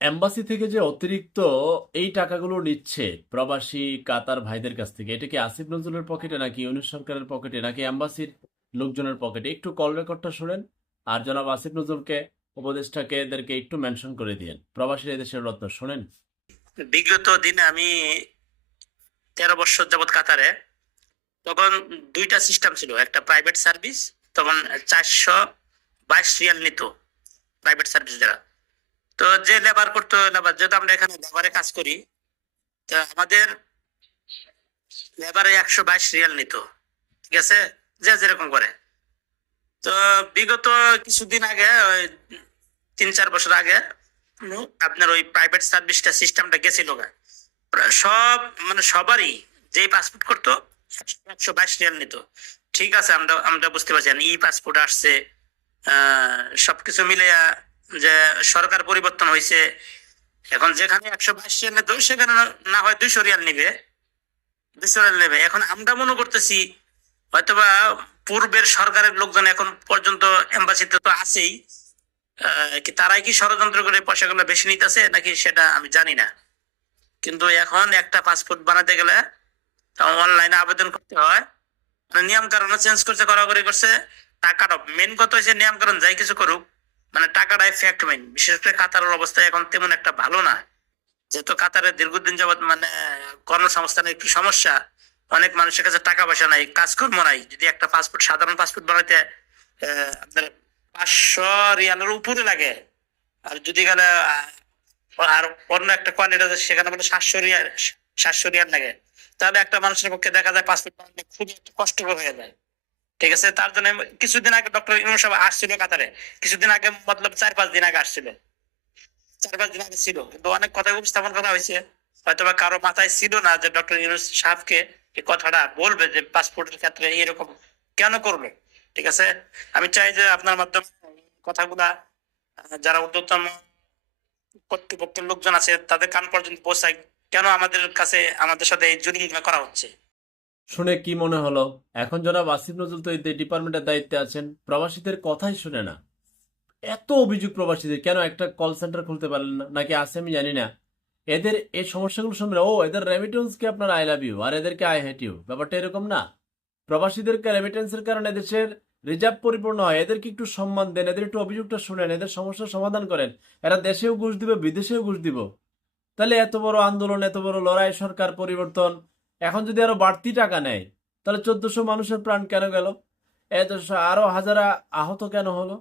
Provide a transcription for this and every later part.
Embassy থেকে যে অতিরিক্ত এই টাকাগুলো নিচ্ছে প্রবাসী কাতার ভাইদের কাছ থেকে, এটা কি আসিফ নজরুলের পকেটে নাকি ইউনিট সরকারের পকেটে নাকি এম্বাসির লোকজনের পকেটে? একটু কল রেকর্ডটা শোনেন। আর জনাব আসিফ নজরুলকে, উপদেষ্টাকে এদেরকে একটু মেনশন করে দিয়েন। প্রবাসীর এদেশের রত্ন, শোনেন। বিগত দিনে আমি তেরো বছর যাবৎ কাতারে, তখন দুইটা সিস্টেম ছিল। একটা প্রাইভেট সার্ভিস, তখন চারশো বাইশ রিয়াল নিত প্রাইভেট সার্ভিস যারা তো যে লেবার করতো লেবার যেহেতু আমরা এখানে লেবারে কাজ করি, তো আমাদের লেবারে একশো বাইশ রিয়াল নিত, ঠিক আছে? যে যেরকম করে। তো বিগত কিছুদিন আগে, ওই তিন চার বছর আগে, আপনার ওই প্রাইভেট সার্ভিসটা সিস্টেমটা গেছিল সব মানে সবারই যেই পাসপোর্ট করতো, একশো বাইশ রিয়াল নিত। ঠিক আছে, আমরা আমরা বুঝতে পারছি ই পাসপোর্ট আসছে সবকিছু মিলে যে সরকার পরিবর্তন হয়েছে এখন যেখানে একশো বাইশ রিয়াল নিত সেখানে না- হয় দুইশো রিয়াল নিবে, দুইশো রিয়াল নেবে। এখন আমরা মনে করতেছি, হয়তোবা পূর্বের সরকারের লোকজন এখন পর্যন্ত এম্বাসিতে তো আছেই কি তারাই কি ষড়যন্ত্র করে পয়সাগুলো বেশি নিতেছে নাকি সেটা আমি জানি না। কিন্তু এখন একটা পাসপোর্ট বানাতে গেলে অনলাইনে আবেদন করতে হয় নিয়ম কারণ চেঞ্জ করছে, কড়াকড়ি করছে টাকাটা মেন কথা হচ্ছে নিয়ম কারণ যাই কিছু করুক মানে টাকাটাই ফ্যাক্ট মেন বিশেষ করে কাতারের অবস্থা এখন তেমন একটা ভালো না। যেহেতু কাতারে দীর্ঘদিন যাবত মানে কর্মসংস্থানের একটু সমস্যা, অনেক মানুষের কাছে টাকা পয়সা নাই, কাজকর্ম নাই। যদি একটা পাসপোর্ট সাধারণ পাসপোর্ট বানাইতে আপনার পাঁচশো রিয়ালের উপরে লাগে। আর যদি গেলে আর অন্য একটা কোয়ালিটি আছে, সেখানে বলে সাতশো রিয়াল সাতশো রিয়াল লাগে। তাহলে একটা মানুষের পক্ষে দেখা যায় পাসপোর্ট বানাতে খুবই কষ্টকর হয়ে যায়। ঠিক আছে? তার জন্য কিছুদিন আগে ডক্টর ইউনুস সাহেব আসছিল কাতারে। কিছুদিন আগে মতলব চার পাঁচ দিন আগে আসছিল। চার পাঁচ দিন আগে ছিল। কিন্তু অনেক কথা উপস্থাপন করা হয়েছে। হয়তো বা কারও মাথায় ছিল না যে ডক্টর ইউনুস সাহেবকে এই কথাটা বলবে যে পাসপোর্টের ক্ষেত্রে এরকম কেন করবে? ঠিক আছে? আমি চাই যে আপনার মাধ্যমে কথাগুলা যারা উদ্যোতম কর্তৃপক্ষের লোকজন আছে, তাদের কান পর্যন্ত পৌঁছায়। কেন আমাদের কাছে, আমাদের সাথে এই জুলুমগুলো করা হচ্ছে? শুনে কি মনে হলো? এখন জনাব আসিফ নজরুল তো ডিপার্টমেন্টের দায়িত্বে আছেন, প্রবাসীদের কথাই শুনে না। এত অভিযোগ প্রবাসীদের, কেন একটা কল সেন্টার খুলতে পারলেন না? নাকি আছে আমি জানি না। এদের এই সমস্যাগুলো শুনবে ও, এদের রেমিটেন্সকে আপনার আই লাভ ইউ আর এদেরকে আই হেট ইউ ব্যাপারটা এরকম না। প্রবাসীদেরকে রেমিটেন্সের কারণে দেশের রিজার্ভ পরিপূর্ণ হয়। এদেরকে একটু সম্মান দেন, এদের একটু অভিযোগটা শুনেন, এদের সমস্যার সমাধান করেন। এরা দেশেও ঘুষ দিবে, বিদেশেও ঘুষ দিব। তাহলে এত বড় আন্দোলন, এত বড় লড়াই, সরকার পরিবর্তন এখন যদি আরও বাড়তি টাকা নেয়, তাহলে চোদ্দশো মানুষের প্রাণ কেন গেল? এত আরও হাজারা আহত কেন হলো?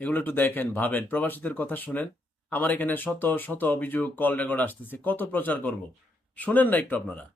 এগুলো একটু দেখেন, ভাবেন। প্রবাসীদের কথা শুনেন। আমার এখানে শত শত অভিযোগ, কল রেকর্ড আসতেছে। কত প্রচার করব? শুনেন না একটু আপনারা।